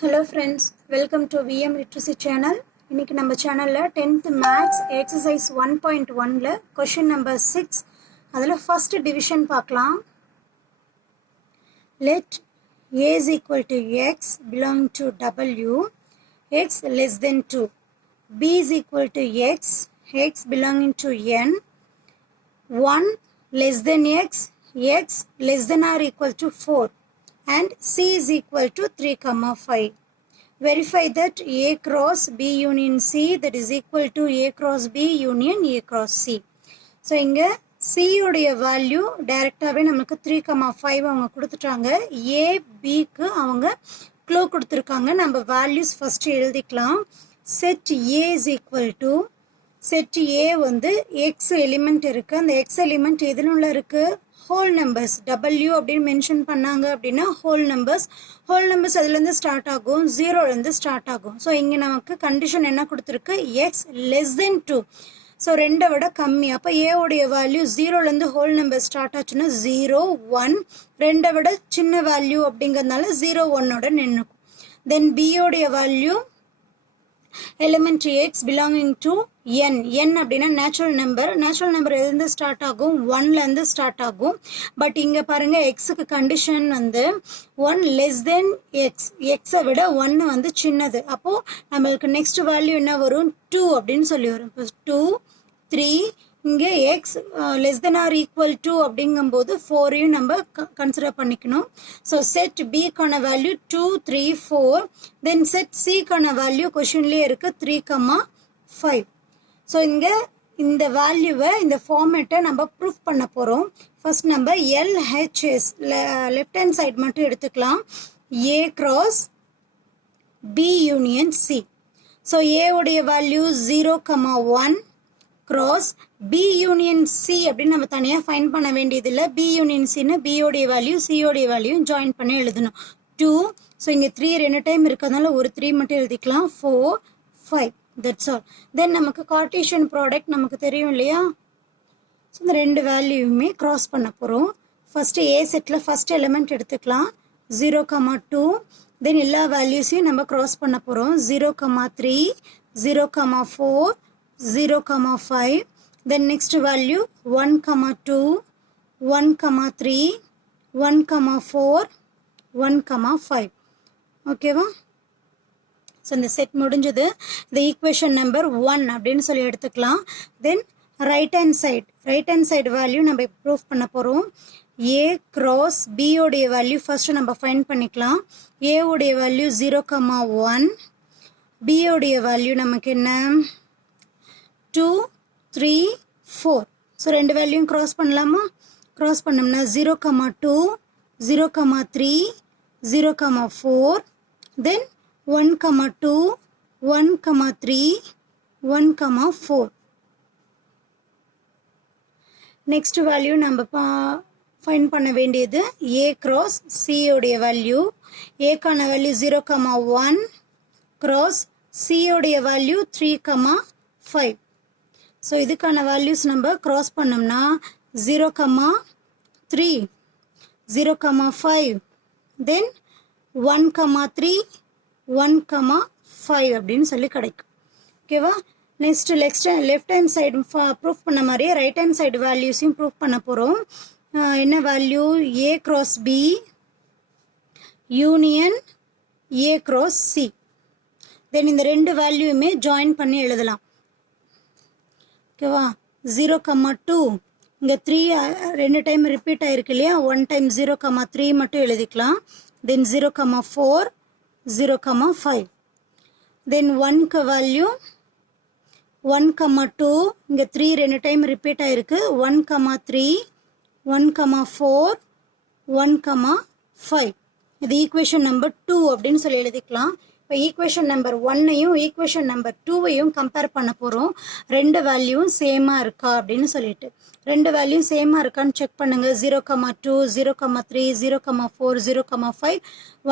Hello friends, welcome to vmliteracy channel. இன்னைக்கு நம்ம சேனல்ல 10th maths exercise 1.1ல question number 6 அதுல first division பார்க்கலாம். Let a is equal to x belonging to w, x less than 2. b is equal to x, x belonging to n, 1 less than x, x less than or equal to 4. And c is equal to 3, 5. Verify that a cross b union c that is equal to a cross b union a cross c. So இங்க c உடைய value டைரக்டாவே நமக்கு 3, 5 அவங்க கொடுத்துட்டாங்க. a b க்கு அவங்க clue கொடுத்திருக்காங்க. நம்ம values first எழுதிக்கலாம். Set a is equal to set a வந்து x element இருக்கு. அந்த x element எதிலுள்ள இருக்கு? whole numbers w அப்படின்னு மென்ஷன் பண்ணாங்க அப்படின்னா whole numbers அதுல இருந்து ஸ்டார்ட் ஆகும், 0ல இருந்து ஸ்டார்ட் ஆகும். ஸோ இங்க நமக்கு கண்டிஷன் என்ன கொடுத்துருக்கு? x less than 2. ஸோ 2 விட கம்மி. அப்போ a உடைய வேல்யூ 0ல இருந்து ஹோல் நம்பர் ஸ்டார்ட் ஆச்சுன்னா 0, 1. 2 விட சின்ன வேல்யூ அப்படிங்கிறதுனால 0, 1ஓட நின்னுக்கும். தென் b உடைய value element x belonging to n. n அப்படின்னா natural number எதிலிருந்து ஸ்டார்ட் ஆகும்? 1ல இருந்து ஸ்டார்ட் ஆகும். பட் இங்க பாருங்க xக்கு கண்டிஷன் வந்து 1 less than x, xஐ விட 1 வந்து சின்னது. அப்போ நம்மளுக்கு நெக்ஸ்ட் வேல்யூ என்ன வரும்? 2 அப்படின்னு சொல்லி வரும். 2, 3, இங்க x less than or equal to அப்படிங்கும்போது 4ஐயும் நம்ம கன்சிடர் பண்ணிக்கணும். ஸோ செட் b கான வேல்யூ 2, 3, 4. தென் செட் c கான வேல்யூ கொஸ்டின்லேயே இருக்கு 3, 5. ஸோ இங்க இந்த வேல்யூவை இந்த ஃபார்மேட்டை நம்ம ப்ரூஃப் பண்ண போறோம். ஃபர்ஸ்ட் நம்ம LHS லெஃப்ட் ஹேண்ட் சைடு மட்டும் எடுத்துக்கலாம். a cross b union c. So a உடைய value 0, 1 cross b union c அப்படின்னு நம்ம தனியா ஃபைண்ட் பண்ண வேண்டியது இல்லை. b union c ன்னு b உடைய வேல்யூ c உடைய வேல்யூ ஜாயின் பண்ணி எழுதணும். 2. ஸோ இங்க 3 ரெண்டு டைம் இருக்கிறதுனால ஒரு 3 மட்டும் எழுதிக்கலாம். 4, 5. That's all. தென் நமக்கு கார்ட்டீசியன் ப்ராடக்ட் நமக்கு தெரியும் இல்லையா? ஸோ இந்த ரெண்டு வேல்யூவுமே கிராஸ் பண்ண போறோம். ஃபர்ஸ்ட் a செட்ல ஃபர்ஸ்ட் எலிமெண்ட் எடுத்துக்கலாம். 0, 2. தென் எல்லா வேல்யூஸையும் நம்ம கிராஸ் பண்ண போறோம். 0, 3, 0, 4, 0, 5. Then next value 1, 2, 1, 3, 1, 4, 1, 5. ஓகேவா? ஸோ இந்த செட் முடிஞ்சது. இந்த ஈக்குவேஷன் நம்பர் 1 அப்படின்னு சொல்லி எடுத்துக்கலாம். தென் ரைட் ஹேண்ட் சைடு வேல்யூ நம்ம ப்ரூஃப் பண்ண போகிறோம். a cross b உடைய வேல்யூ ஃபர்ஸ்ட் நம்ம ஃபைண்ட் பண்ணிக்கலாம். a உடைய வேல்யூ 0, 1. b உடைய வேல்யூ நமக்கு என்ன? 2, 3, 4. ஸோ ரெண்டு வேல்யூயும் கிராஸ் பண்ணலாமா? கிராஸ் பண்ணோம்னா 0, 2, 0, 3, 0, 4. தென் 1, 2, 1, 3, 1, 4. நெக்ஸ்ட் வேல்யூ நம்ம ஃபைண்ட் பண்ண வேண்டியது a cross c உடைய வேல்யூ. a கான வேல்யூ 0, 1 cross c உடைய வேல்யூ 3, 5. ஸோ இதுக்கான வேல்யூஸ் நம்ம கிராஸ் பண்ணோம்னா 0, 3, 0, 5. தென் 1, 3, 1, 5 அப்படின்னு சொல்லி கிடைக்கும். ஓகேவா? Next left hand side proof பண்ண மாதிரியே ரைட் ஹேண்ட் சைடு வேல்யூஸையும் ப்ரூஃப் பண்ண போகிறோம். என்ன value? a cross b union a cross c. தென் இந்த ரெண்டு வேல்யூமே ஜாயின் பண்ணி எழுதலாம். ஓகேவா? 0, 2. இங்கே 3 ரெண்டு டைம் ரிப்பீட் ஆயிருக்கு இல்லையா? 1 டைம் 0, 3 மட்டும் எழுதிக்கலாம். தென் 0, 4, 0, 5. தென் 1க்கு வேல்யூ 1, 2. இங்கே 3 ரெண்டு டைம் ரிப்பீட் ஆயிருக்கு. 1, 3, 1, 4, 1, 5. இது ஈக்குவேஷன் நம்பர் 2 அப்படின்னு சொல்லி எழுதிக்கலாம். இப்போ ஈக்குவேஷன் நம்பர் 1ஐயும் ஈக்குவேஷன் நம்பர் 2ஐயும் கம்பேர் பண்ண போகிறோம். ரெண்டு வேல்யூவும் சேமாக இருக்கா அப்படின்னு சொல்லிட்டு. ரெண்டு வேல்யூவும் சேமாக இருக்கான்னு செக் பண்ணுங்க. 0, 2, 0, 3, 0, 4, 0, 5,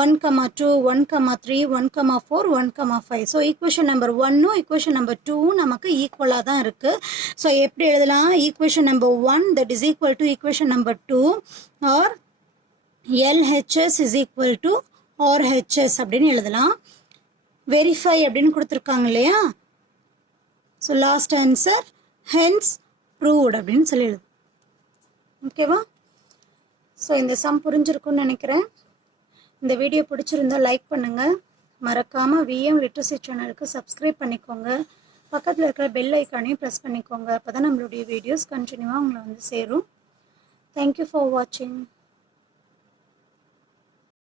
1, 2, 1, 3, 1, 4, 1, 5. ஸோ ஈக்குவேஷன் நம்பர் 1ம் ஈக்குவேஷன் நம்பர் 2ம் நமக்கு ஈக்குவலாக தான் இருக்குது. ஸோ எப்படி எழுதலாம்? Equation number 1 that is equal to equation number 2 or LHS is equal to RHS அப்படின்னு எழுதலாம். வெரிஃபை அப்படின்னு கொடுத்துருக்காங்க இல்லையா, so last answer hence proved அப்படின்னு சொல்லி எழுது. ஓகேவா? ஸோ இந்த சம் புரிஞ்சிருக்குன்னு நினைக்கிறேன். இந்த வீடியோ பிடிச்சிருந்தா லைக் பண்ணுங்கள். மறக்காமல் விஎம் லிட்ரஸி சேனலுக்கு சப்ஸ்கிரைப் பண்ணிக்கோங்க. பக்கத்தில் இருக்கிற பெல் ஐக்கானையும் ப்ரெஸ் பண்ணிக்கோங்க. அப்போ தான் நம்மளுடைய வீடியோஸ் கண்டினியூவாக உங்களை வந்து சேரும். தேங்க்யூ ஃபார் வாட்சிங்.